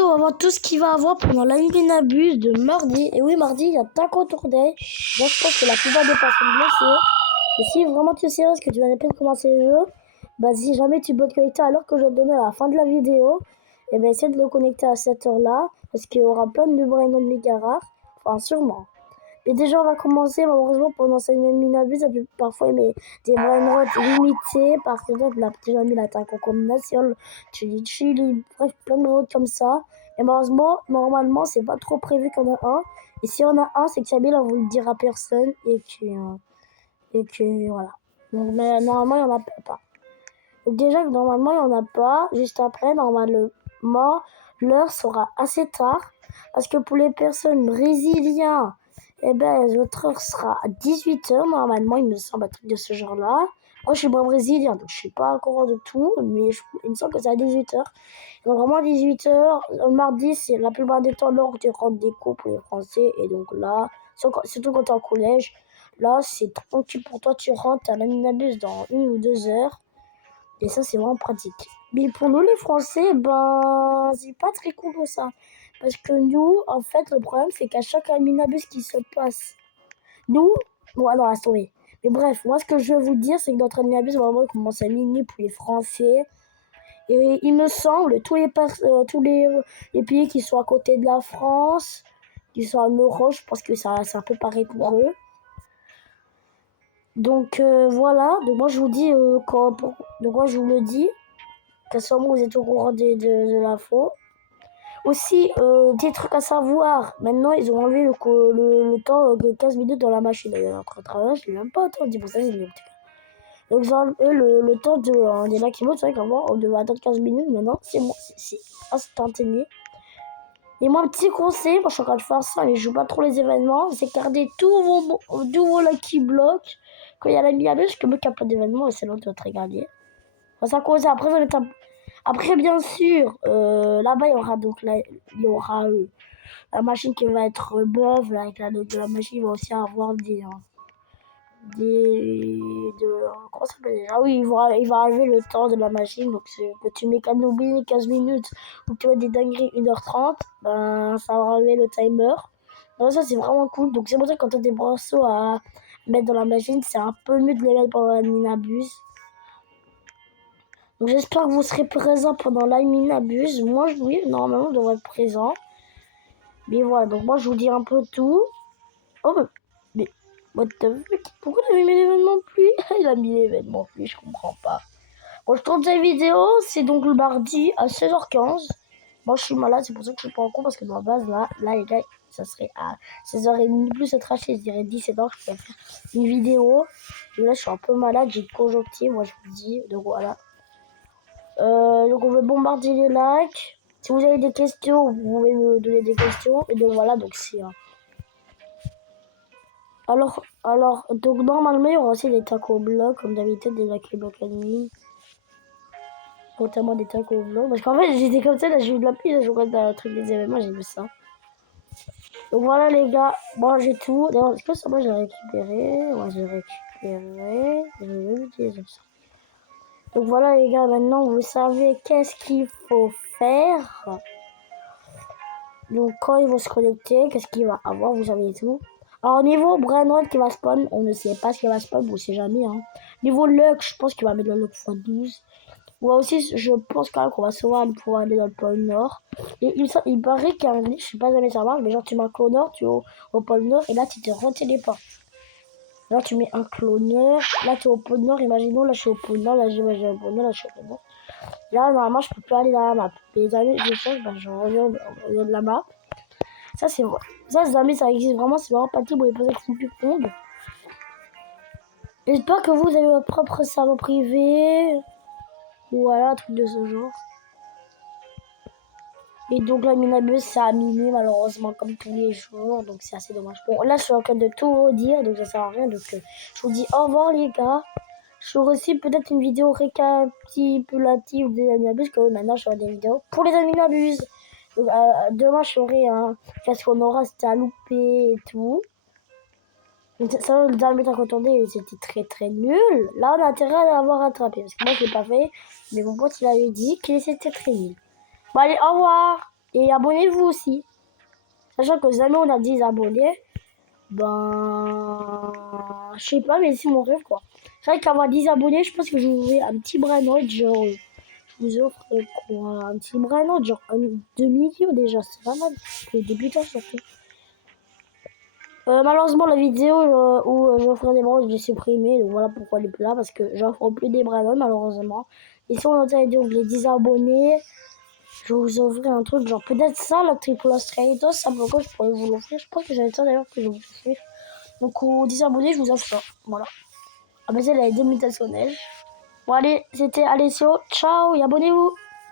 On va voir tout ce qu'il va avoir pendant l'Aminabus de mardi. Et oui, mardi, il y a Taco Tour Day. Donc, je pense que la plupart des personnes blessées. Et si vraiment tu sais que tu viens de peine commencer le jeu, bah si jamais tu peux te connecter alors que je vais te donner à la fin de la vidéo, et ben essaie de le connecter à cette heure-là. Parce qu'il y aura plein de brain méga rares. Enfin, sûrement. Et déjà, on va commencer, malheureusement, pendant cette Minabus, parfois, mais des brain limités. Par exemple, la petite amie, l'attaque en combinaison, chili, bref, plein de routes comme ça. Et malheureusement, normalement, c'est pas trop prévu qu'il y en a un. Et si on a un, c'est que Sabil, on vous le dira à personne. Et que voilà. Donc, mais normalement, il n'y en a pas. Donc, déjà, normalement, il n'y en a pas. Juste après, normalement, l'heure sera assez tard. Parce que pour les personnes brésiliennes, eh ben, notre heure sera à 18h, normalement, il me semble, un truc de ce genre-là. Moi, je suis pas brésilien, donc je suis pas au courant de tout, mais il me semble que c'est à 18h. Donc, vraiment, à 18h, le mardi, c'est la plupart des temps l'heure où tu rentres des cours pour les Français. Et donc là, surtout quand tu es en collège, là, c'est tranquille pour toi, tu rentres à l'Aminabus dans 1 ou 2 heures. Et ça, c'est vraiment pratique. Mais pour nous, les Français, ben, c'est pas très cool pour ça. Parce que nous, en fait, le problème, c'est qu'à chaque Aminabus qui se passe, nous, non, à sauver. Mais bref, moi, ce que je veux vous dire, c'est que notre Aminabus va vraiment commencer à minuit pour les Français. Et il me semble, tous les pays qui sont à côté de la France, qui sont en Europe, je pense que c'est un peu pareil pour eux. Donc voilà, donc moi je vous dis donc moi je vous le dis, qu'à ce moment vous êtes au courant de l'info. Aussi, des trucs à savoir, maintenant ils ont enlevé le temps de 15 minutes dans la machine. Notre travail, je l'ai même pas entendu, pour ça c'est une petit peu. Donc ils ont enlevé le temps des maximums, c'est vrai qu'avant on devait attendre 15 minutes, maintenant c'est instantané. Et moi, petit conseil, moi je suis en train de faire ça, mais je joue pas trop les événements, c'est garder tous vos lucky blocks. Quand il y a la milliardaire, je peux me capter d'événements et c'est l'autre de te regarder. Enfin, ça cause après, après bien sûr, là-bas il y aura la machine qui va être buff, avec la machine il va aussi avoir comment ça s'appelle déjà? Oui, il va arriver le temps de la machine, donc que tu mets Kanobi 15 minutes ou que tu mets des dingueries 1h30, ben ça va enlever le timer. Donc ça c'est vraiment cool, donc c'est pour ça que quand tu as des brosseaux à mettre dans la machine, c'est un peu mieux de les mettre pendant la Minabus. Donc j'espère que vous serez présents pendant la Minabus. Moi oui, normalement je devrais être présent. Mais voilà, donc moi je vous dis un peu tout. Oh mais what the fuck? Pourquoi il a mis l'événement pluie? Il a mis l'événement pluie, je comprends pas. Quand je tourne cette vidéo, c'est donc le mardi à 16h15. Moi je suis malade, c'est pour ça que je suis pas en cours, parce que dans la base là les gars, ça serait à 16h30 plus être haché, je dirais 17h, je pourrais faire une vidéo. Et là je suis un peu malade, j'ai une conjonctive, moi je vous dis, donc voilà. Donc on veut bombarder les likes. Si vous avez des questions, vous pouvez me donner des questions. Et donc voilà, donc c'est... Alors, donc normalement, il y aura aussi des tacos blocs, comme d'habitude, des lucky blocs admin. Notamment des tacos blocs. Parce qu'en fait, j'étais comme ça, là, j'ai eu de la pluie, là, je regarde dans le truc des événements, j'ai vu ça. Donc voilà, les gars, moi j'ai tout. D'ailleurs, est-ce que ça, moi j'ai récupéré? Ouais, j'ai récupéré. Je vais même utiliser ça. Donc voilà, les gars, maintenant, vous savez qu'est-ce qu'il faut faire. Donc quand il va se connecter, qu'est-ce qu'il va avoir, vous savez tout. Alors niveau Brainrod qui va spawn, on ne sait pas ce qu'il va spawn, on ne sait jamais. Hein. Niveau luck, je pense qu'il va mettre le luck x12. Ou aussi, je pense quand même qu'on va savoir pour aller dans le pôle Nord. Et il paraît qu'il y a un glitch, je sais pas jamais ça marche, mais genre tu mets un cloneur, tu es au pôle Nord, et là tu te retéléportes. Là tu mets un cloneur, là tu es au pôle Nord, imaginons, là je suis au pôle Nord, là j'ai au pôle Nord, là je suis au pôle Nord. Là normalement je peux plus aller dans la map. Et les amis, je change, je reviens de la map. Ça, c'est vrai. Ça, les amis, ça existe vraiment. C'est vraiment pas tout pour les personnes qui sont plus grandes. J'espère que vous avez votre propre serveur privé. Voilà, un truc de ce genre. Et donc, la Minabus, c'est à minuit, malheureusement, comme tous les jours. Donc, c'est assez dommage. Bon, là, je suis en train de tout redire. Donc, ça sert à rien. Donc, je vous dis au revoir, les gars. Je ferai aussi peut-être une vidéo récapitulative des Minabus. Parce que maintenant, je ferai des vidéos pour les Minabus. Donc, demain, je ferai un. Qu'est-ce qu'on aura, c'était à louper et tout. Ça, le dernier à retourner, c'était très très nul. Là, on a intérêt à l'avoir rattrapé. Parce que moi, je l'ai pas fait. Mais mon pote, il avait dit que c'était très nul. Bon, allez, au revoir! Et abonnez-vous aussi. Sachant que jamais on a 10 abonnés, ben, je sais pas, mais c'est mon rêve, quoi. C'est vrai qu'avoir 10 abonnés, je pense que je vous ouvrir un petit brain genre, je vous offre quoi, un petit brain genre 2 millions déjà, c'est pas mal, pour les débutants surtout. Malheureusement, la vidéo où j'offre des bras, je l'ai supprimée, donc voilà pourquoi elle est plus là, parce que j'offre plus des bras malheureusement. Et si on a donc les 10 abonnés, je vais vous offrir un truc, genre peut-être ça, la Triple Stratos, ça pourquoi je pourrais vous l'offrir. Je pense que j'avais ça d'ailleurs que je vais vous offrir. Donc aux 10 abonnés, je vous offre ça. Voilà. Ah bah c'est la démutation neige. Bon allez, c'était Alessio. Ciao et abonnez-vous.